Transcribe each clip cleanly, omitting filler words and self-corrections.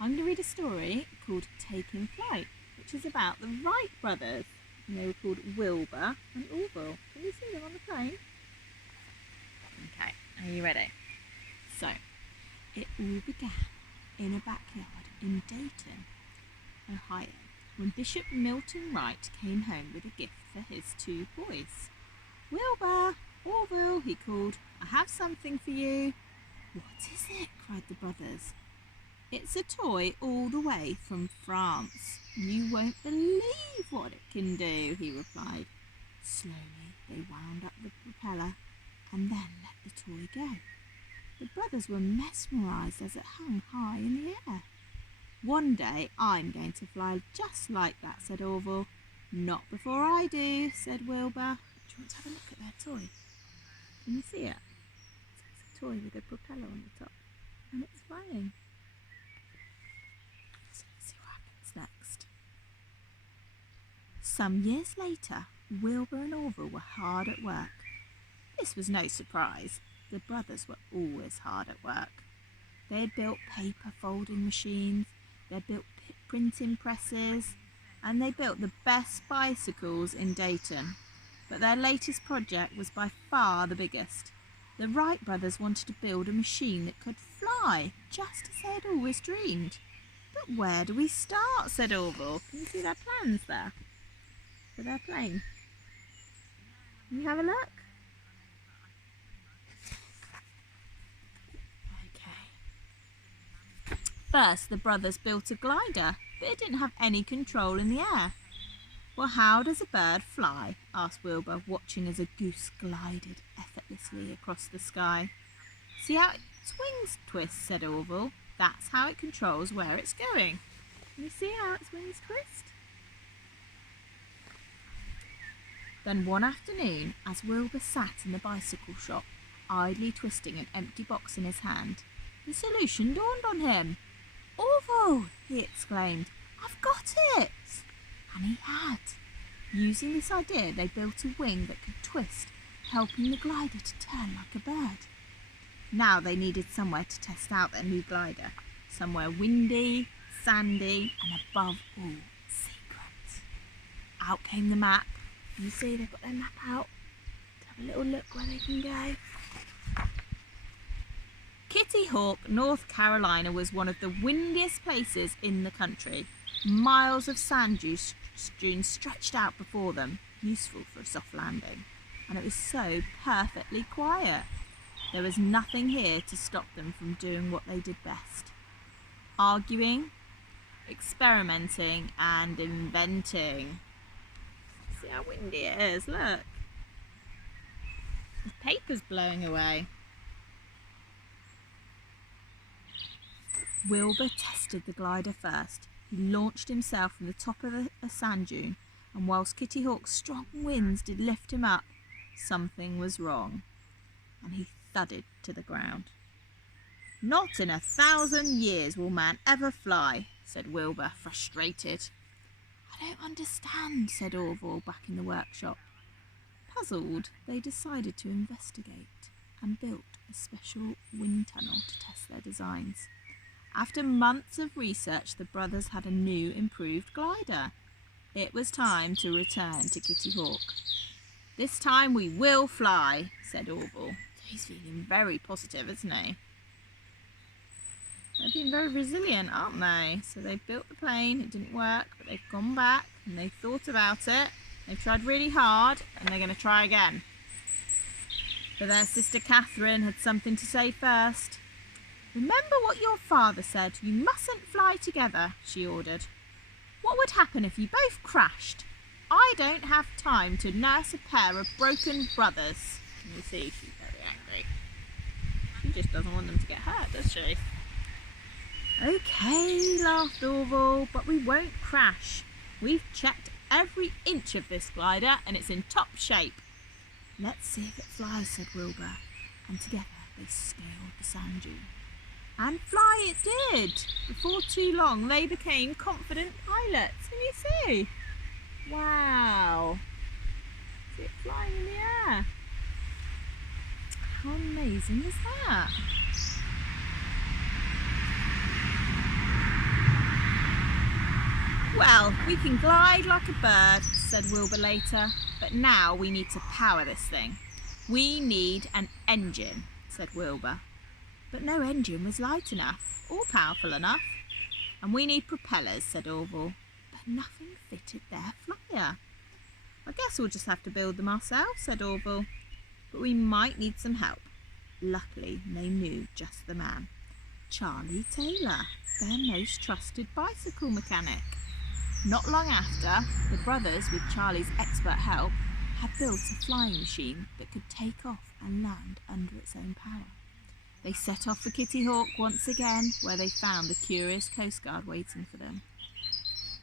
I'm going to read a story called Taking Flight, which is about the Wright brothers. And they were called Wilbur and Orville. Can you see them on the plane? Okay, are you ready? So, it all began in a backyard in Dayton, Ohio, when Bishop Milton Wright came home with a gift for his two boys. Wilbur, Orville, he called, I have something for you. What is it? Cried the brothers. It's a toy all the way from France. You won't believe what it can do, he replied. Slowly they wound up the propeller and then let the toy go. The brothers were mesmerised as it hung high in the air. One day I'm going to fly just like that, said Orville. Not before I do, said Wilbur. Do you want to have a look at their toy? Can you see it? It's a toy with a propeller on the top and it's flying. So let's see what happens next. Some years later, Wilbur and Orville were hard at work. This was no surprise. The brothers were always hard at work. They had built paper folding machines, they had built printing presses, and they built the best bicycles in Dayton. But their latest project was by far the biggest. The Wright brothers wanted to build a machine that could fly, just as they had always dreamed. But where do we start? Said Orville. Can you see their plans there for their plane? Can you have a look? First, the brothers built a glider, but it didn't have any control in the air. Well, how does a bird fly? Asked Wilbur, watching as a goose glided effortlessly across the sky. See how its wings twist, said Orville. That's how it controls where it's going. Can you see how its wings twist? Then one afternoon, as Wilbur sat in the bicycle shop, idly twisting an empty box in his hand, the solution dawned on him. Orville, he exclaimed, I've got it! And he had. Using this idea, they built a wing that could twist, helping the glider to turn like a bird. Now they needed somewhere to test out their new glider. Somewhere windy, sandy, and above all, secret. Out came the map. You see they've got their map out. Have a little look where they can go. Kitty Hawk, North Carolina was one of the windiest places in the country. Miles of sand dunes stretched out before them, useful for a soft landing, and it was so perfectly quiet. There was nothing here to stop them from doing what they did best. Arguing, experimenting, and inventing. See how windy it is, look. The paper's blowing away. Wilbur tested the glider first. He launched himself from the top of a sand dune, and whilst Kitty Hawk's strong winds did lift him up, something was wrong, and he thudded to the ground. Not in 1,000 years will man ever fly, said Wilbur, frustrated. I don't understand, said Orville, back in the workshop. Puzzled, they decided to investigate and built a special wind tunnel to test their designs. After months of research, the brothers had a new, improved glider. It was time to return to Kitty Hawk. This time we will fly, said Orville. He's feeling very positive, isn't he? They're being very resilient, aren't they? So they built the plane, it didn't work, but they've gone back and they've thought about it. They've tried really hard and they're going to try again. But their sister Catherine had something to say first. Remember what your father said, you mustn't fly together, she ordered. What would happen if you both crashed? I don't have time to nurse a pair of broken brothers. Can you see she's very angry? She just doesn't want them to get hurt, does she? Okay, laughed Orville, but we won't crash. We've checked every inch of this glider and it's in top shape. Let's see if it flies, said Wilbur, and together they scaled the sand dune. And fly it did! Before too long they became confident pilots. Can you see? Wow! See it flying in the air. How amazing is that? Well, we can glide like a bird, said Wilbur later, but now we need to power this thing. We need an engine, said Wilbur. But no engine was light enough or powerful enough. And we need propellers, said Orville, but nothing fitted their flyer. I guess we'll just have to build them ourselves, said Orville, but we might need some help. Luckily, they knew just the man. Charlie Taylor, their most trusted bicycle mechanic. Not long after, the brothers, with Charlie's expert help, had built a flying machine that could take off and land under its own power. They set off for Kitty Hawk once again, where they found the curious Coast Guard waiting for them.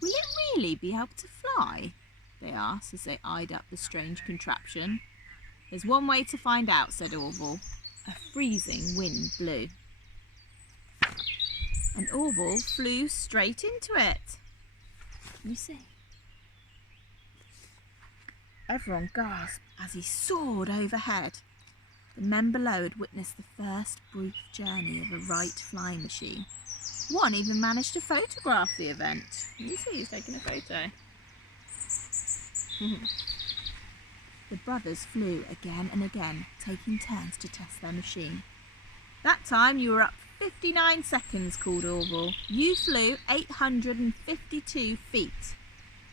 Will it really be able to fly? They asked as they eyed up the strange contraption. There's one way to find out, said Orville. A freezing wind blew. And Orville flew straight into it. Can you see? Everyone gasped as he soared overhead. The men below had witnessed the first brief journey of a Wright flying machine. One even managed to photograph the event. You see he's taking a photo. The brothers flew again and again, taking turns to test their machine. That time you were up 59 seconds, called Orville. You flew 852 feet.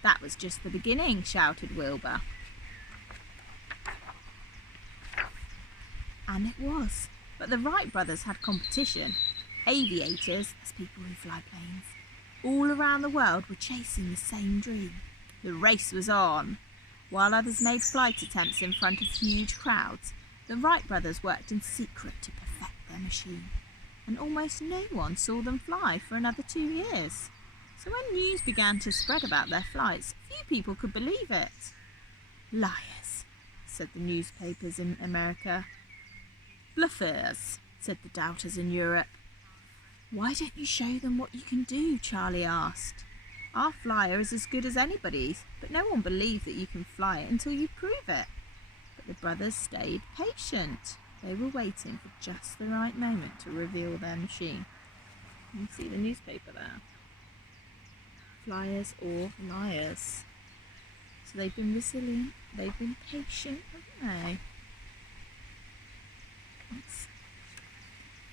That was just the beginning, shouted Wilbur. And it was. But the Wright brothers had competition. Aviators, as people who fly planes, all around the world were chasing the same dream. The race was on. While others made flight attempts in front of huge crowds, the Wright brothers worked in secret to perfect their machine. And almost no one saw them fly for another 2 years. So when news began to spread about their flights, few people could believe it. Liars, said the newspapers in America. Bluffers, said the doubters in Europe. Why don't you show them what you can do? Charlie asked. Our flyer is as good as anybody's, but no one believes that you can fly it until you prove it. But the brothers stayed patient. They were waiting for just the right moment to reveal their machine. You see the newspaper there. Flyers or liars. So they've been resilient, they've been patient, haven't they?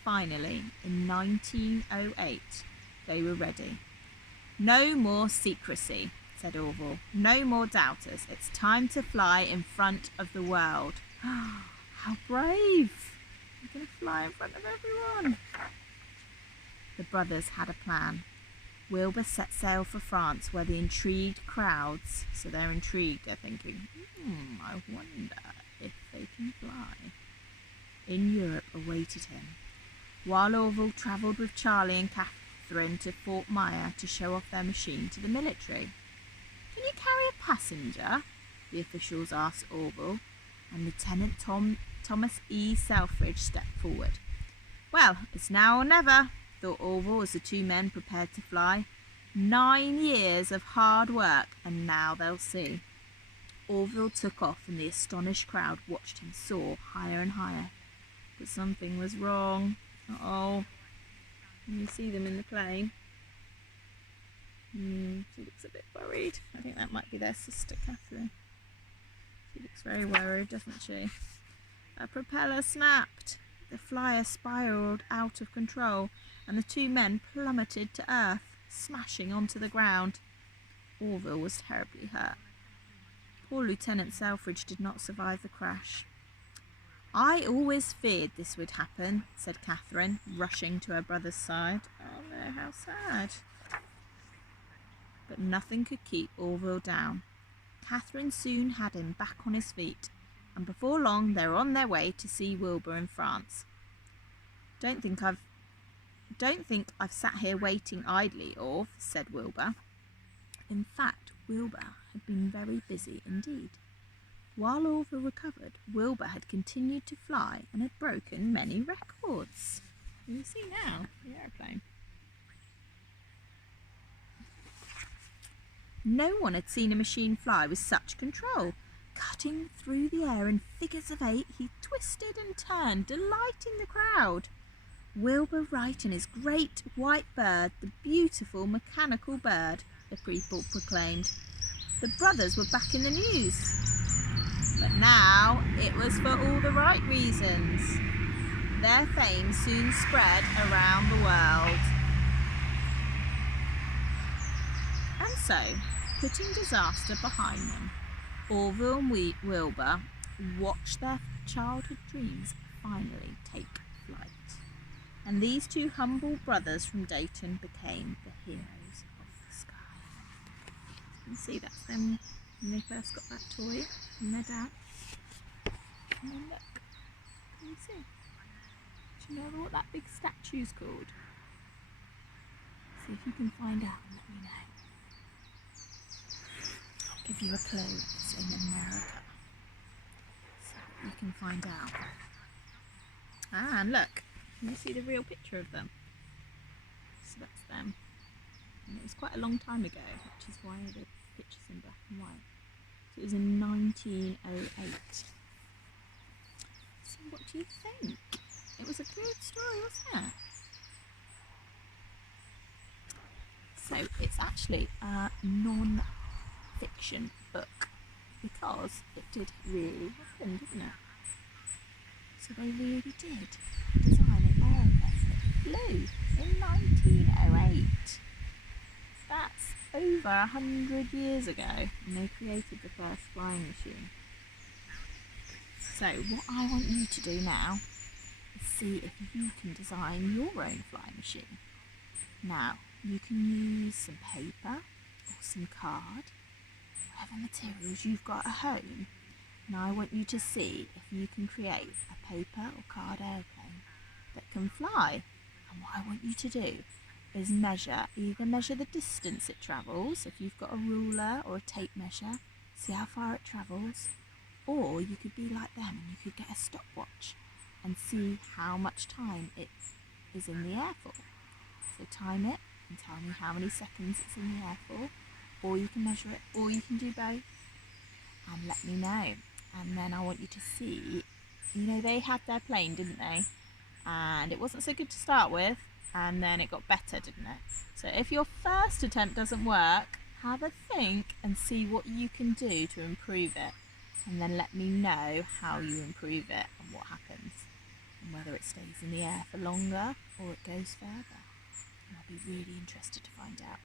Finally, in 1908, they were ready. No more secrecy, said Orville. No more doubters. It's time to fly in front of the world. How brave! You're going to fly in front of everyone. The brothers had a plan. Wilbur set sail for France, where the intrigued crowds, so they're intrigued, they're thinking, I wonder if they can fly, in Europe awaited him, while Orville travelled with Charlie and Catherine to Fort Myer to show off their machine to the military. Can you carry a passenger? The officials asked Orville, and Lieutenant Thomas E. Selfridge stepped forward. Well, it's now or never, thought Orville as the two men prepared to fly. 9 years of hard work, and now they'll see. Orville took off, and the astonished crowd watched him soar higher and higher. But something was wrong. Uh-oh. Can you see them in the plane? She looks a bit worried. I think that might be their sister, Catherine. She looks very worried, doesn't she? A propeller snapped. The flyer spiraled out of control, and the two men plummeted to earth, smashing onto the ground. Orville was terribly hurt. Poor Lieutenant Selfridge did not survive the crash. I always feared this would happen, said Catherine, rushing to her brother's side. Oh no, how sad. But nothing could keep Orville down. Catherine soon had him back on his feet, and before long they were on their way to see Wilbur in France. Don't think I've sat here waiting idly, Orv, said Wilbur. In fact, Wilbur had been very busy indeed. While Orville recovered, Wilbur had continued to fly and had broken many records. You see now, the aeroplane. No one had seen a machine fly with such control. Cutting through the air in figures of 8, he twisted and turned, delighting the crowd. Wilbur Wright and his great white bird, the beautiful mechanical bird, the people proclaimed. The brothers were back in the news. But now it was for all the right reasons. Their fame soon spread around the world. And so, putting disaster behind them, Orville and Wilbur watched their childhood dreams finally take flight. And these two humble brothers from Dayton became the heroes of the sky. You can see that's them when they first got that toy from their dad. And then look, can you see? Do you know what that big statue's called? See if you can find out and let me know. I'll give you a clue. It's in America. So you can find out. Ah, and look, can you see the real picture of them? So that's them. And it was quite a long time ago, which is why the picture's in black and white. So it was in 1908. So what do you think? It was a good story, wasn't it? So it's actually a non-fiction book because it did really happen, didn't it? So they really did design an aeroplane that flew in 1908. That's over 100 years ago, and they created the first flying machine. So what I want you to do now is see if you can design your own flying machine. Now, you can use some paper or some card, whatever materials you've got at home. Now I want you to see if you can create a paper or card airplane that can fly. And what I want you to do is either measure the distance it travels, if you've got a ruler or a tape measure, see how far it travels, or you could be like them and you could get a stopwatch and see how much time it is in the air for. So time it and tell me how many seconds it's in the air for, or you can measure it, or you can do both, and let me know. And then I want you to see, you know, they had their plane, didn't they? And it wasn't so good to start with, and then it got better, didn't it? So if your first attempt doesn't work, have a think and see what you can do to improve it, and then let me know how you improve it and what happens, and whether it stays in the air for longer or it goes further. And I'll be really interested to find out.